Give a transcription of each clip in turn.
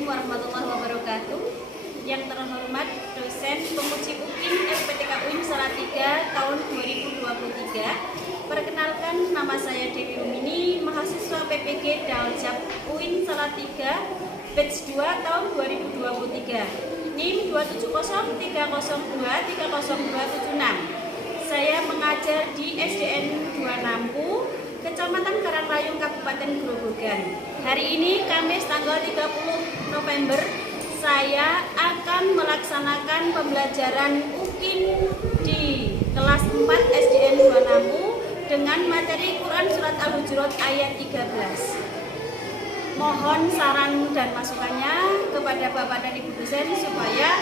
Assalamualaikum warahmatullahi wabarakatuh. Yang terhormat dosen pemuji UKIM FPTK UIN Salatiga tahun 2023. Perkenalkan, nama saya Dewi Rumini, mahasiswa PPG Daljab UIN Salatiga batch 2 tahun 2023. NIM 27030230276. Saya mengajar di SDN 2 Nampu, Kecamatan Karanglayung, Kabupaten Grobogan. Hari ini Kamis tanggal 30 November, saya akan melaksanakan pembelajaran UKIM di kelas 4 SDN 2 Nampu dengan materi Quran Surat Al-Hujurat ayat 13. Mohon saran dan masukannya kepada Bapak dan Ibu dosen supaya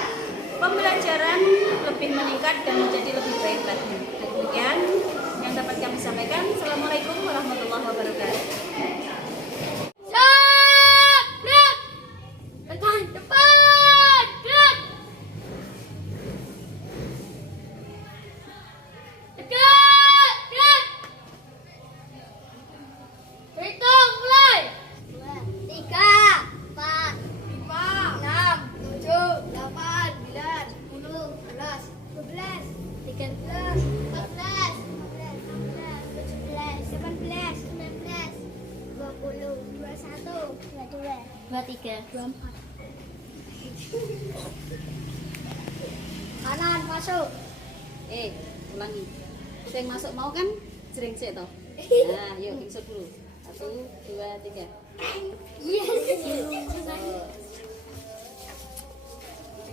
pembelajaran lebih meningkat dan menjadi lebih baik lagi. Demikian yang dapat kami sampaikan. Assalamualaikum warahmatullahi wabarakatuh. Kanan masuk. Ulangi. Kita yang masuk mau kan? Jering sik toh. Nah, yuk insert dulu. 1, 2, 3.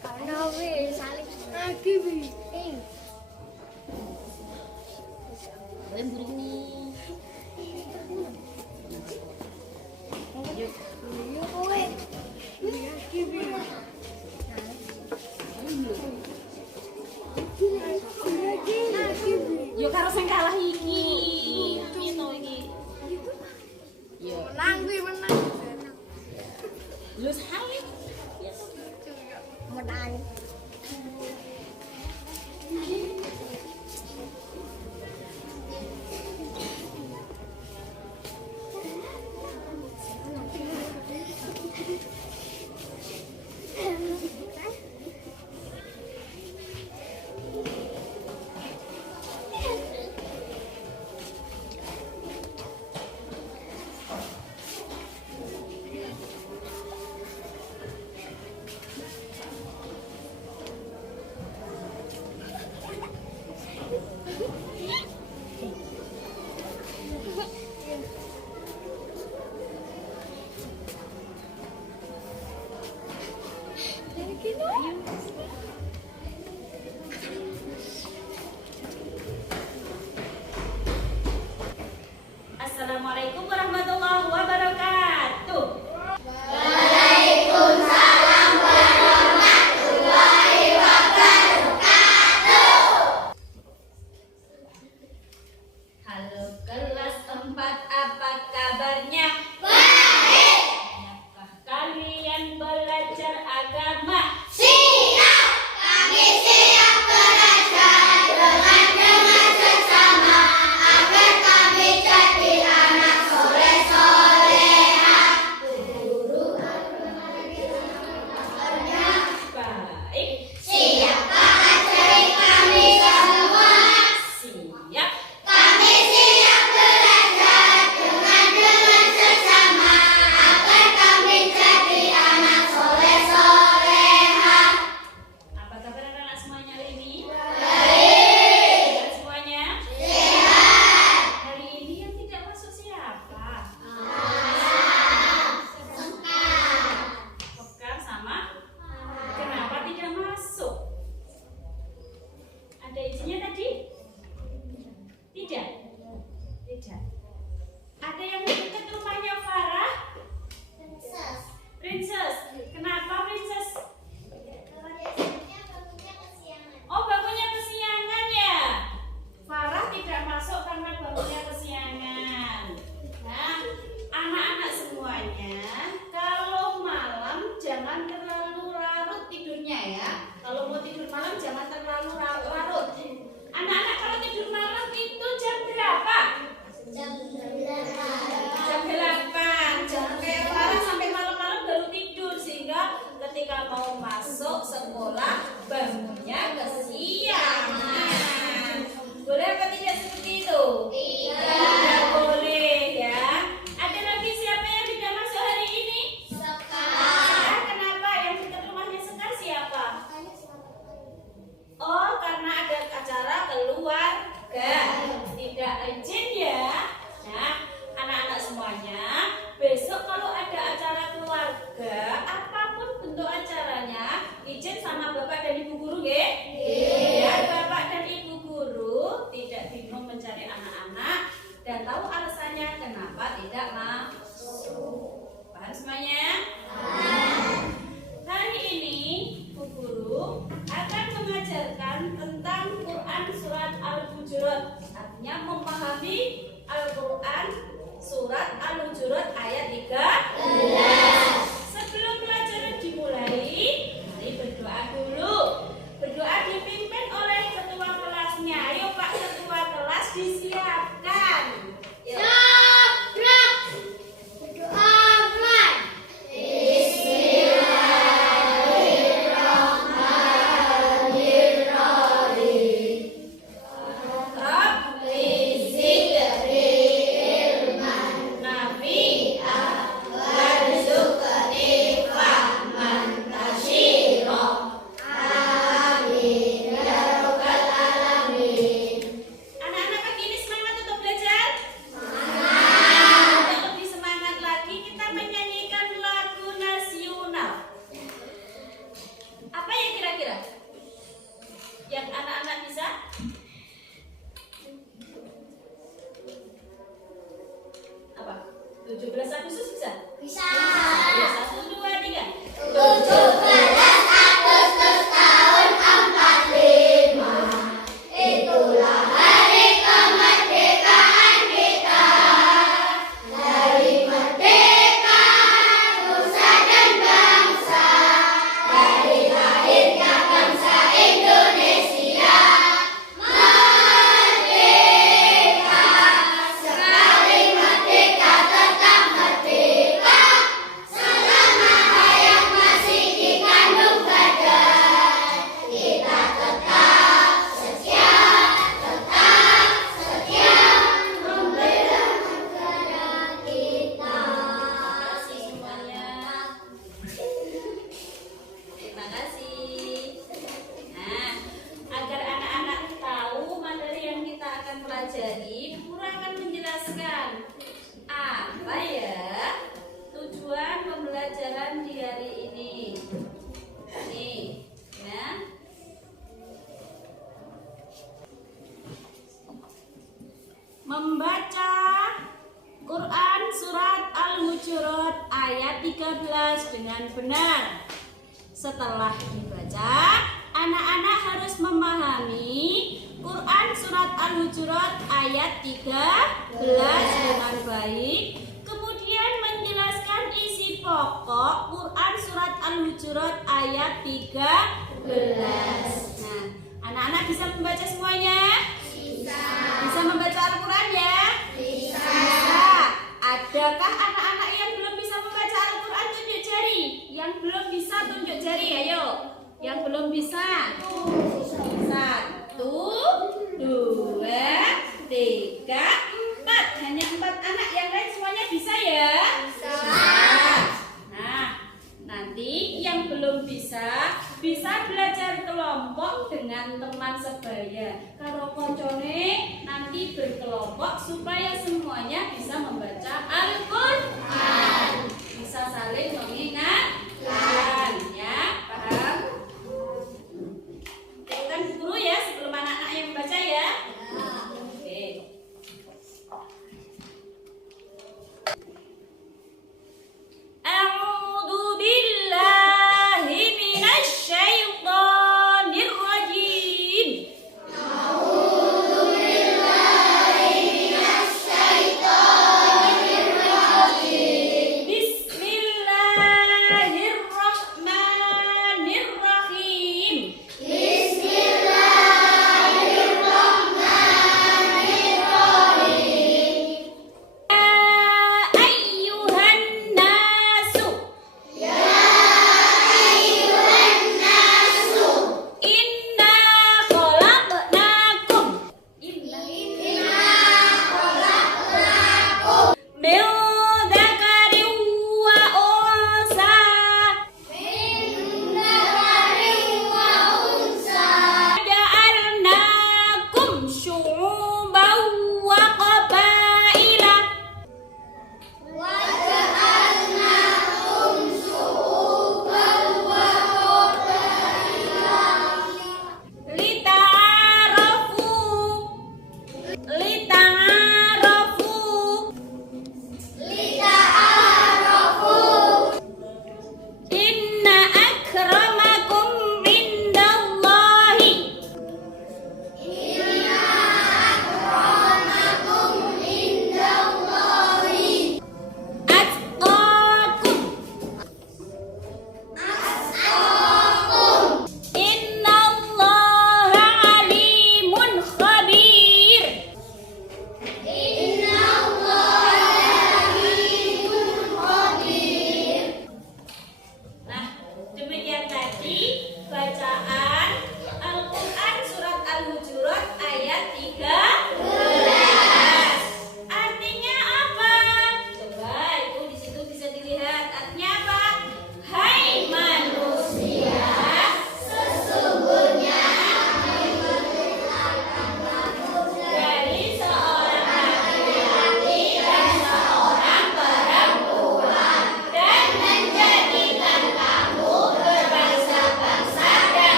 Karena saling lagi Lembur ini. Yuk. Yo karo sing kalah iki. Piye to iki? Yo. menang kuwi menang. Lu sekali. Menang. Assalamualaikum warahmatullahi wabarakatuh. Halo kelas 4, apa kabarnya? Baik. Apakah kalian belajar agama? Siap, kami siap belajar dengan sesama agar kami jadi anak soleh solehah. Guru Baik. siapkah ajari kami semua? Siap. Kami siap belajar dengan sesama agar kami jadi anak soleh solehah. Apa kabar anak-anak semuanya hari ini? Baik. Sehat semuanya? Sehat. Hari ini yang tidak masuk siapa? Pekar sama? Kenapa tidak masuk? Ada izinnya tadi? Tidak? Tidak. Ada yang mau dekat rumahnya Farah? Princess. Kenapa Princess? Oh, bangunnya kesiangan ya? Farah tidak masuk karena bangunnya kesiangan. Nah, anak-anak semuanya, kalau malam jangan terlalu larut tidurnya ya. Kalau mau tidur malam jangan terlalu larut. Anak-anak kalau tidur malam itu jam berapa? Jam 17 Agustus bisa? Bisa. Ya, 1, 2, 3. 17 Agustus tahun 45. Itulah hari kemerdekaan kita. Dari merdeka nusa dan bangsa. Dari lahirnya bangsa Indonesia. Merdeka, sekali merdeka tetap merdeka. Selama hayat masih dikandung badan, kita tetap setia membela negara kita. Terima kasih semuanya. Terima kasih. Nah, agar anak-anak tahu materi yang kita akan pelajari, guru akan menjelaskan apa ya tujuan pembelajaran di hari ini. Nih, ya. Membaca Quran surat Al-Hujurat ayat 13 dengan benar. Setelah dibaca, anak-anak harus memahami Quran surat Al-Hujurat ayat 13 dengan baik. Kemudian menjelaskan isi pokok Quran surat Al-Hujurat ayat 13. Nah, anak-anak bisa membaca semuanya? Bisa membaca Al-Quran ya? Bisa. Adakah anak-anak yang belum bisa membaca Al-Quran tunjuk jari? Yang belum bisa tunjuk jari, ayo. Yang belum bisa. 1, 2, 3, 4. Hanya 4 anak, yang lain semuanya bisa ya? Bisa. Nah, nanti yang belum bisa belajar kelompok dengan teman sebaya. Kalau koncone nanti berkelompok supaya semuanya bisa membaca Al-Quran, bisa saling mengingatkan, ya, paham? Tekan guru ya sebelum anak-anak yang membaca ya. Oke. A'udzu billahi minasy syaithanir rajim. A'udzu billahi minasy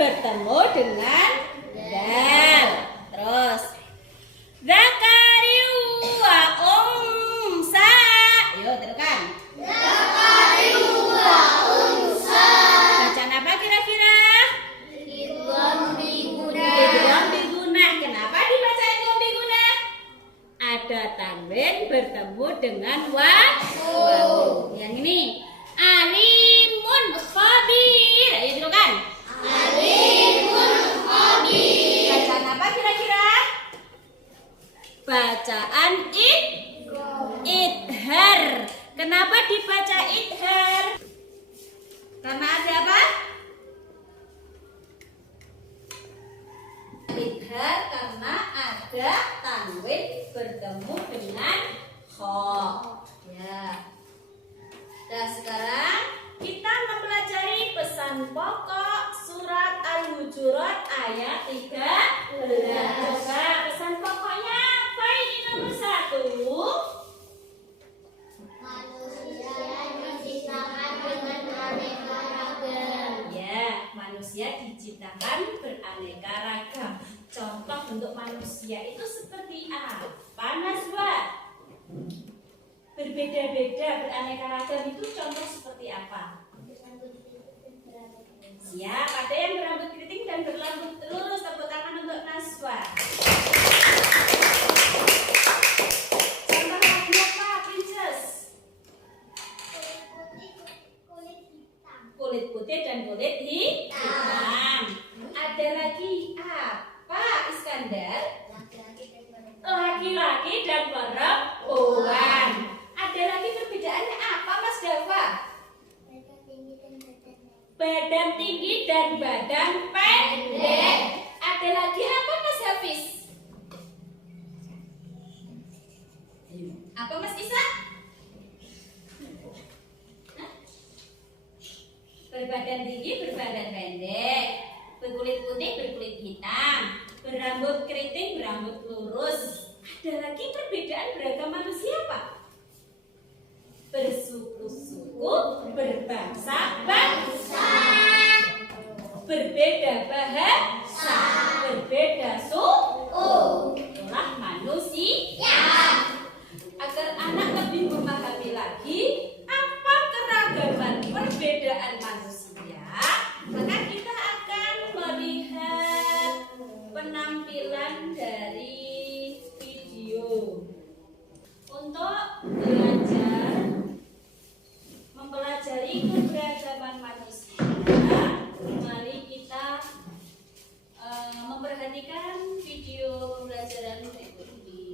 bertemu dengan dal. Terus Zakariu wa unsa. Yuk teruskan. Zakariu wa unsa. Bacaan apa kira-kira? Idgham bigunah. Idgham bigunah. Kenapa dibaca idgham bigunah? Ada tanwin bertemu dengan waw. Yang ini alimun khabir. Ayo teruskan. Alimun khabir. Bacaan apa kira-kira? Bacaan idhar. Kenapa dibaca idhar? Karena ada apa? Idhar karena ada tanwin bertemu dengan kha. Ya. Nah, sekarang kita mempelajari pesan pokok surat Al-Hujurat ayat 13. Coba pesan pokoknya apa ini nomor 1? Manusia diciptakan dengan aneka ragam. Ya, manusia diciptakan beraneka ragam. Contoh bentuk manusia itu seperti apa, Nazwa? Berbeda-beda, beraneka ragam itu contoh seperti apa? Siap, ada yang berambut keriting dan berambut lurus. Tepuk tangan untuk Nazwa. Contoh lagi apa, Princess? Kulit putih dan kulit hitam. Ada lagi apa, Iskandar? Laki-laki dan perempuan. Ada lagi perbedaannya apa, Mas Dava? Badan tinggi dan badan pendek. Ada lagi apa, Mas Hafiz? Apa, Mas Isa? Hah? Berbadan tinggi, berbadan pendek, berkulit putih, berkulit hitam, berambut keriting, berambut lurus. Ada lagi perbedaan beragam manusia apa? Bersuku-suku, berbangsa-bangsa, berbeda bahasa, berbeda suku. Itulah manusia. Agar anak lebih memahami lagi apa keragaman perbedaan manusia, maka kita akan melihat penampilan dari video. Untuk belajar mempelajari keberagaman manusia, mari kita memperhatikan video pembelajaran berikut ini.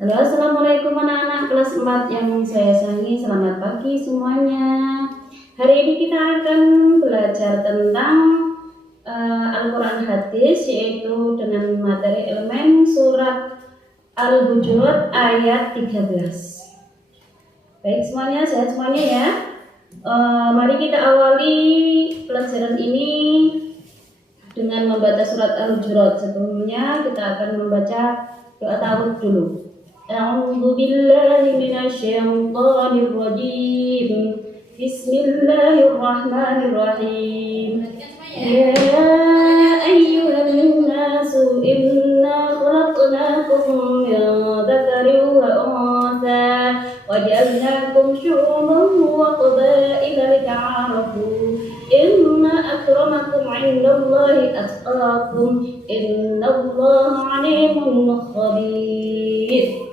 Halo, assalamualaikum anak-anak kelas 4 yang saya sayangi. Selamat pagi semuanya. Hari ini kita akan belajar tentang Al-Quran hadis, yaitu dengan materi elemen surat Al-Hujurat ayat 13. Baik semuanya, sehat semuanya ya. Mari kita awali pelajaran ini dengan membaca surat Al-Hujurat. Sebelumnya kita akan membaca doa ta'awudz dulu. A'udzu billahi minasyaitonir rajim. Bismillahirrahmanirrahim. Ya ayyuhan nasu inna khalaqnakum min dzakarin wa untha wa ja'alnakum syu'uban wa qabaila lita'arafu inna akramakum 'indallahi atqakum innallaha 'alimun khabir.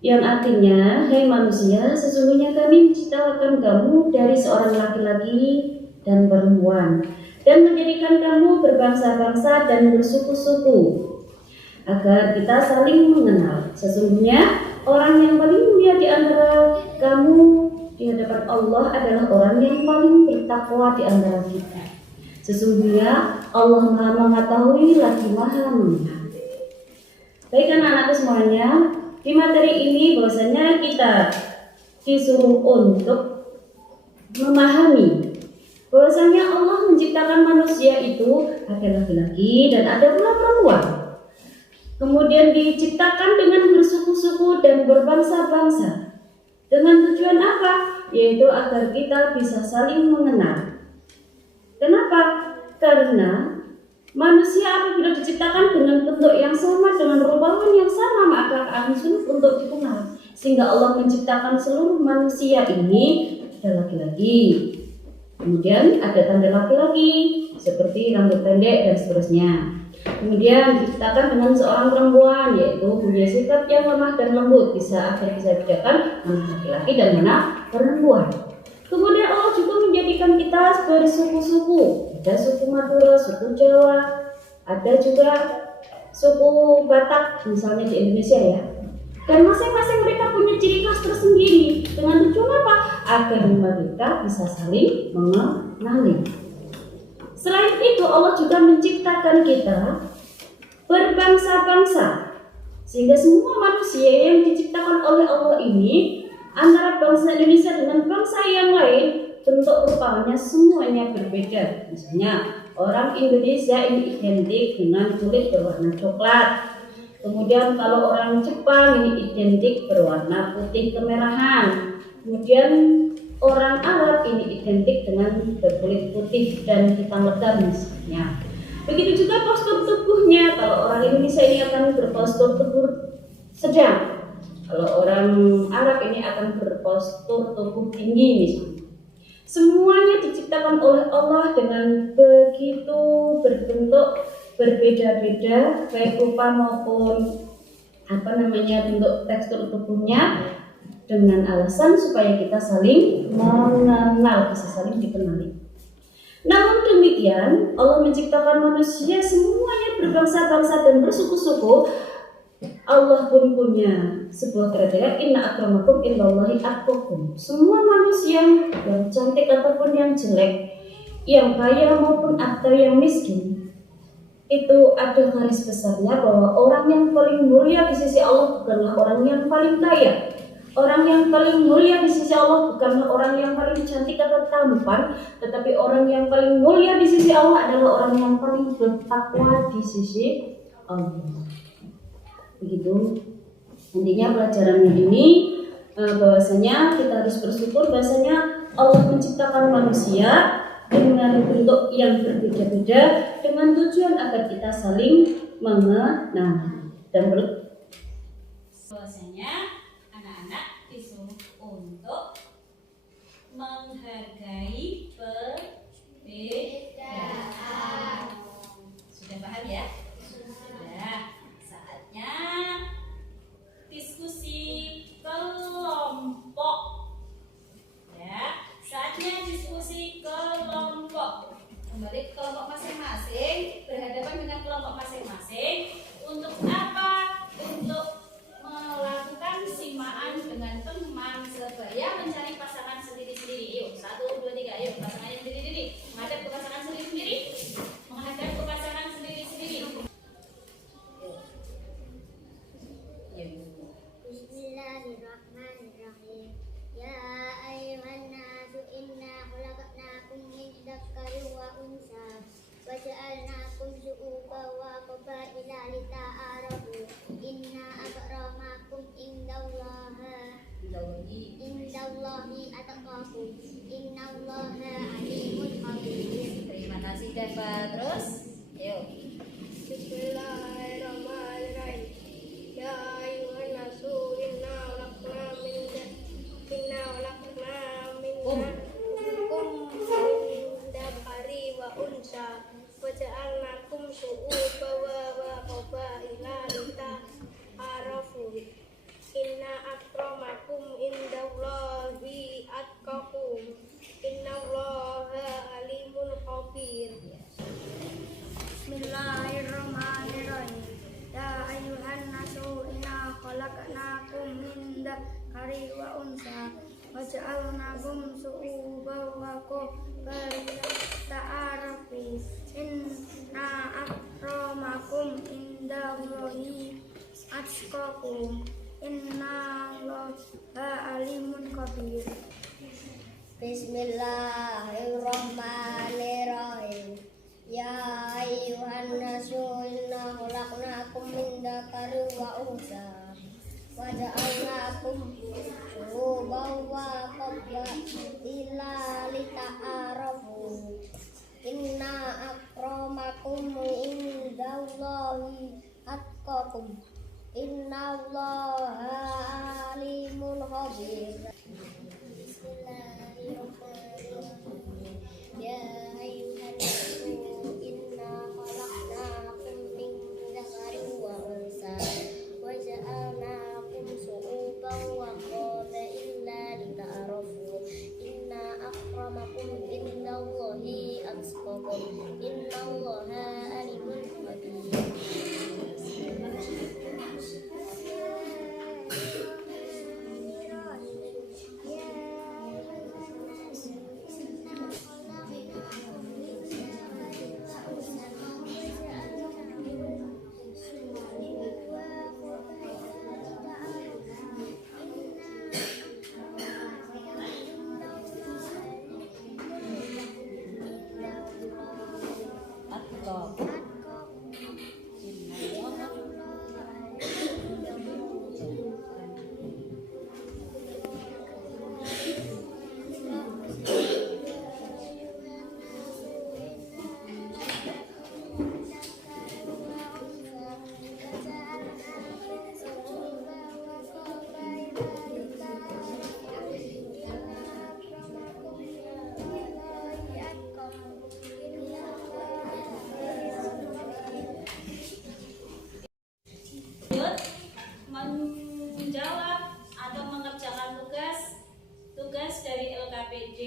Yang artinya, hai manusia, sesungguhnya kami menciptakan kamu dari seorang laki-laki dan perempuan, dan menjadikan kamu berbangsa-bangsa dan bersuku-suku, agar kita saling mengenal. Sesungguhnya orang yang paling mulia di antara kamu di hadapan Allah adalah orang yang paling bertakwa di antara kita. Sesungguhnya Allah Maha Mengetahui lagi Maha Melihat. Baik anak-anakku semuanya, di materi ini bahwasanya kita disuruh untuk memahami bahwasanya Allah menciptakan manusia itu ada laki-laki dan ada pula perempuan. Kemudian diciptakan dengan bersuku-suku dan berbangsa-bangsa. Dengan tujuan apa? yaitu agar kita bisa saling mengenal. Kenapa? Karena manusia apabila diciptakan dengan bentuk yang sama, dengan rupawan yang sama, maka akan sulit untuk dikenal. Sehingga Allah menciptakan seluruh manusia ini ada laki-laki, kemudian ada tanda laki-laki seperti rambut pendek dan seterusnya. Kemudian diciptakan dengan seorang perempuan, yaitu punya sikap yang lemah dan lembut, bisa bedakan mana laki-laki dan mana perempuan. Kemudian Allah juga menjadikan kita bersuku-suku. Ada suku Madura, suku Jawa, ada juga suku Batak, misalnya di Indonesia ya. Dan masing-masing mereka punya ciri khas tersendiri. Dengan tujuan apa? Agar mereka bisa saling mengenali. Selain itu, Allah juga menciptakan kita berbangsa-bangsa, sehingga semua manusia yang diciptakan oleh Allah ini, antara bangsa Indonesia dengan bangsa yang lain, bentuk rupanya semuanya berbeda. Misalnya orang Indonesia ini identik dengan kulit berwarna coklat. Kemudian kalau orang Jepang ini identik berwarna putih kemerahan. Kemudian orang Arab ini identik dengan berkulit putih dan hitam legam misalnya. Begitu juga postur tubuhnya. Kalau orang Indonesia ini akan berpostur tubuh sedang. Kalau orang Arab ini akan berpostur tubuh tinggi misalnya. Semuanya diciptakan oleh Allah dengan begitu berbentuk berbeda-beda, baik rupa maupun bentuk tekstur tubuhnya, dengan alasan supaya kita saling mengenal, bisa saling dikenali. Namun demikian, Allah menciptakan manusia semuanya berbangsa-bangsa dan bersuku-suku. Allah pun punya sebuah kriteria, inna akramakum indallahi atqakum. Semua manusia yang cantik ataupun yang jelek, yang kaya maupun atau yang miskin, itu ada garis besarnya bahwa orang yang paling mulia di sisi Allah bukanlah orang yang paling kaya. Orang yang paling mulia di sisi Allah bukanlah orang yang paling cantik atau tampan, tetapi orang yang paling mulia di sisi Allah adalah orang yang paling bertakwa di sisi Allah. Begitu intinya pelajaran ini, bahwasanya kita harus bersyukur bahwasanya Allah menciptakan manusia dengan bentuk yang berbeda-beda dengan tujuan agar kita saling mengenal dan bahwasanya anak-anak disuruh untuk menghargai perbedaan. Sudah paham ya? Sudah. Saatnya diskusi kelompok. Ya, saatnya diskusi kelompok. Kembali ke kelompok masing-masing, berhadapan dengan kelompok masing-masing. Untuk apa? Untuk melakukan simaan dengan teman sebaya, mencari pasangan sendiri-sendiri. Yuk, 1, 2, 3, yuk pasangannya sendiri-sendiri. Menghadap ke pasangan sendiri-sendiri. Menghadap ke pasangan sendiri-sendiri. Bismillahirrahmanirrahim. Ya ayyuhan nasu inna khalaqnakum min dzakarin wa unsa wa ja'alnakum syu'uban wa qabaila lita'arafu. Inna akramakum indallahi atqakum. Innallaha alimun khabir. Terima kasih Deva. Terus, yuk. Bismillahirrahmanirrahim. Ya ayuhan nasu inna khalaqnakum min dzakari wa unsa wa ja'alnakum syu'uban wa qabaila lita'arafu. Inna akramakum indallahi atqakum. Innallaha alimun khabir. Bismillahirrahmanirrahim. Ya ayuhan nasu inna khalaqnakum min dzakari wa unsa wa ja'alnakum syu'uban wa qabaila ta'arafu. Inna akramakum indallahi atqakum. Innallaha alimun khabir. Bismillahirrahmanirrahim. Ya ayyuhan nasu inna khalaqnakum min dzakarin wa unsa wa waja'alnakum syu'uban wa qabaila lita'arafu. Inna akramakum indallahi atqakum. Innallaha alimun khabir. Bismillahirrahmanirrahim. Ya ayyuhan nasu inna khalaqnakum min dzakarin wa unsa wa ja'alnakum syu'uban wa qabaila lita'arafu. Inna akramakum indallahi atqakum. Innallaha alimun khabir. Menjawab atau mengerjakan tugas dari LKPD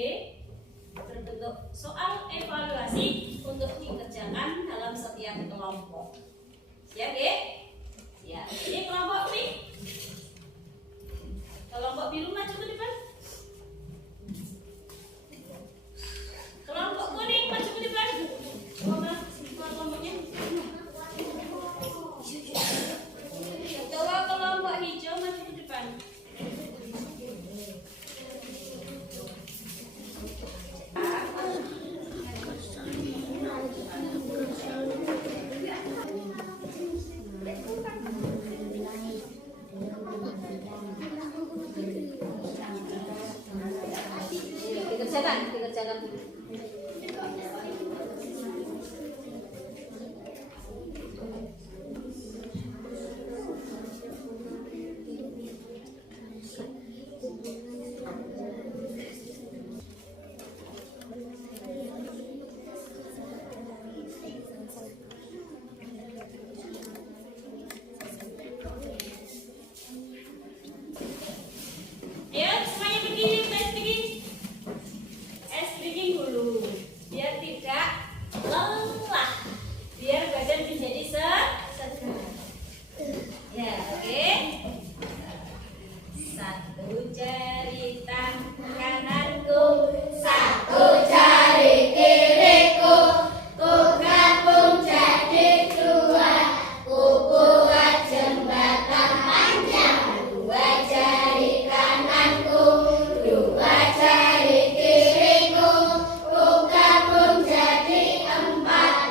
berbentuk soal evaluasi untuk dikerjakan dalam setiap kelompok. Ya, Ge? Ya, ini kelompok B. Kelompok biru maju ke depan. Kelompok kuning maju ke depan. Kelompoknya. Coba kelompok hijau maju ke depan. Dikerjakan. Ya, semuanya begini, tes begini dulu, biar tidak lelah, biar badan menjadi segar. Ya, oke. Satu jari tangan kananku, satu jari kiriku, ku gabung jadi dua, ku buat jembatan panjang. Dua jari kananku, dua jari kiriku, ku gabung jadi empat.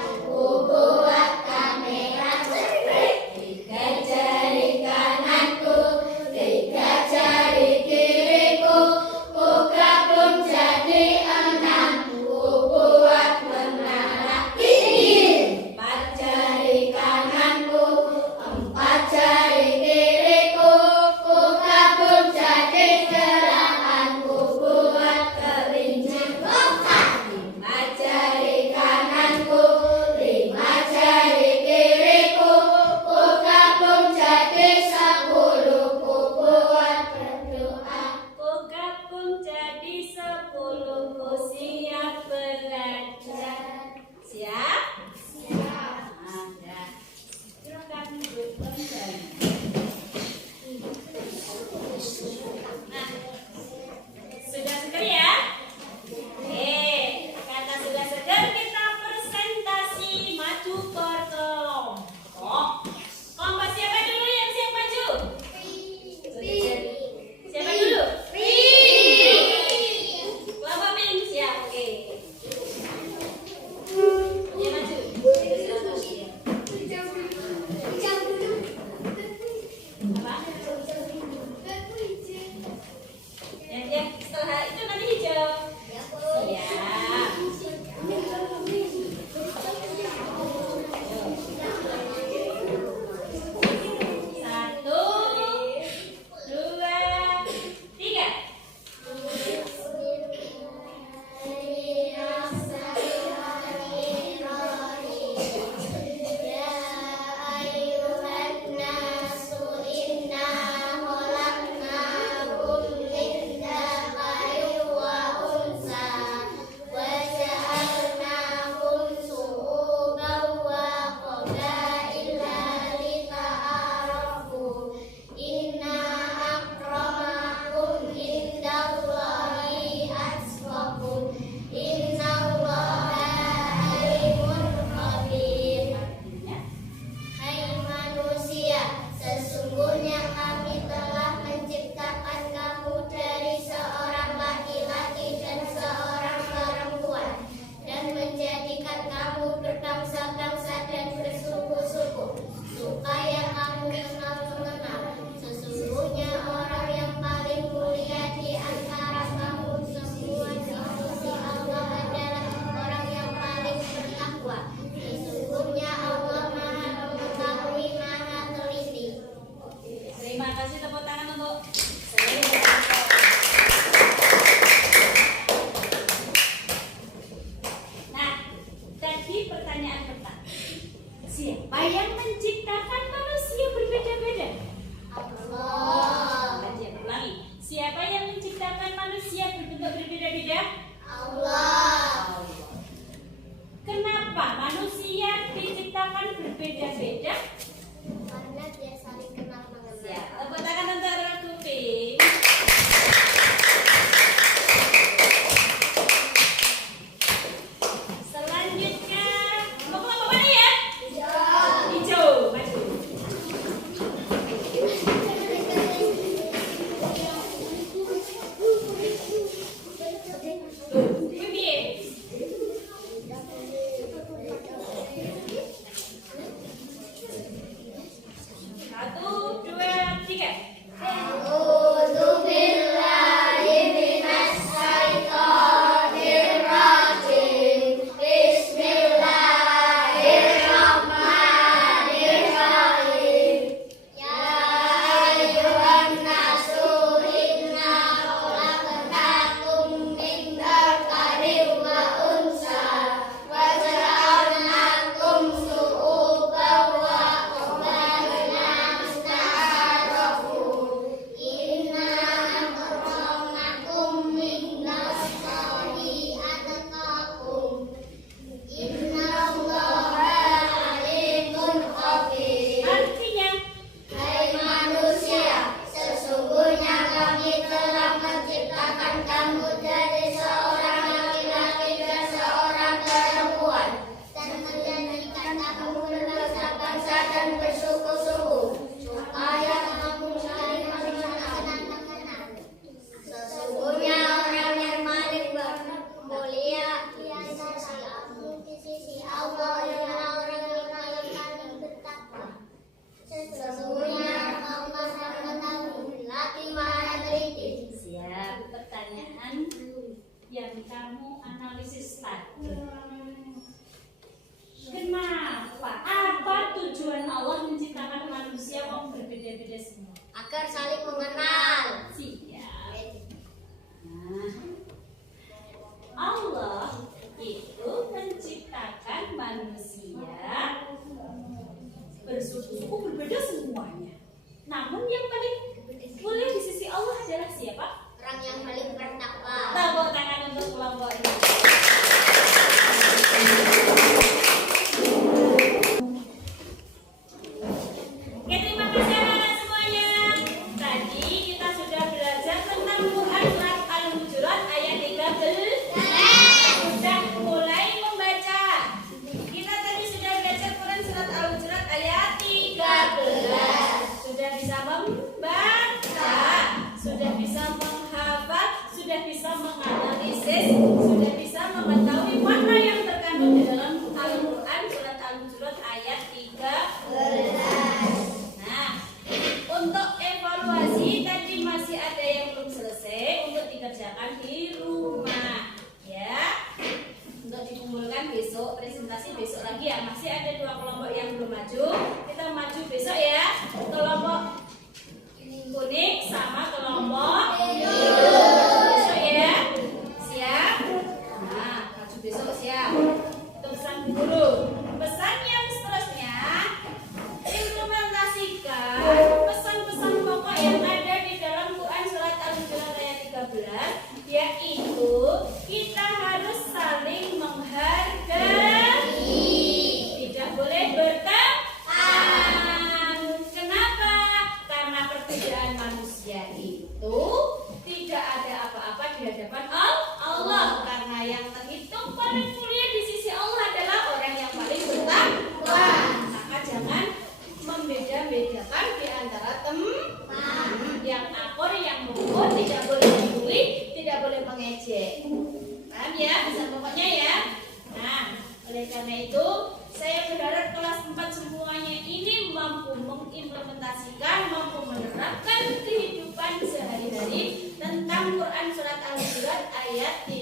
pertanyaan pertama. Siapa yang menciptakan manusia berbeda-beda? Allah. Kajian ulangi. Siapa yang menciptakan manusia berbentuk berbeda-beda? Allah. Kenapa manusia diciptakan berbeda-beda? Karena dia saling kenal mengenal. Ya, tepuk tangan untuk Rara Kuping. Selanjutnya, mau kelompok mana ya? Hijau, maju. Pimpin. 1, 2, 3. Artinya, Hai manusia, sesungguhnya kami telah menciptakan kamu dari seorang laki-laki dan seorang perempuan, dan menjadikan kamu berbangsa-bangsa dan bersuku-suku, supaya kamu saling mengenal dan mengenal. Sesungguhnya orang yang paling mulia di sisi Allah ialah orang yang paling bertakwa. Sesungguhnya Allah Maha mengetahui hati Maha teliti. siap pertanyaan yang kamu analisis tadi. Kenapa? Apa tujuan Allah menciptakan manusia kok berbeda-beda semua? Agar saling mengenal. Siap. Nah, Allah itu menciptakan manusia bersuku-suku berbeda semuanya. Namun yang paling mulia di sisi Allah adalah siapa? Orang yang paling bertakwa. Tepuk tangan untuk kelompok ini. Oke, terima kasih anak-anak semuanya. Tadi kita sudah belajar tentang Quran surat Al-Hujurat ayat 13. Sudah mulai membaca. Kita tadi sudah belajar Quran surat Al-Hujurat ayat 13. Sudah bisa membaca, sudah bisa menghafal, sudah bisa menganalisis, sudah bisa mengetahui makna yang terkandung di dalam Al-Quran surat Al-Hujurat ayat 13. Nah, untuk evaluasi tadi masih ada yang belum selesai untuk dikerjakan di rumah, ya. Untuk dikumpulkan besok, presentasi besok lagi ya. Masih ada 2 kelompok yang belum maju. Kita maju besok ya. Kelompok kuning sama kelompok biru. Besok ya. Siap? Nah, maju besok siap. Itu pesan guru. Pesan yang seterusnya, implementasikan pesan-pesan pokok yang ada di dalam Quran surat Al-Hujurat ayat 13, yaitu kita harus saling menghargai, tidak boleh berteman. Kenapa? Karena perbedaan manusia itu tidak ada apa-apa di hadapan Allah. Karena yang terhitung paling mulia di sisi Allah adalah orang yang paling bertakwa. Maka jangan membeda-bedakan di antara teman. Yang akur, yang mukul, tidak boleh membuli, tidak boleh mengejek. Paham ya? Pesan pokoknya ya. Nah, oleh karena itu saya berharap kelas 4 semuanya ini mampu mengimplementasikan, mampu menerapkan kehidupan sehari-hari tentang Quran surat Al-Hujurat ayat 13.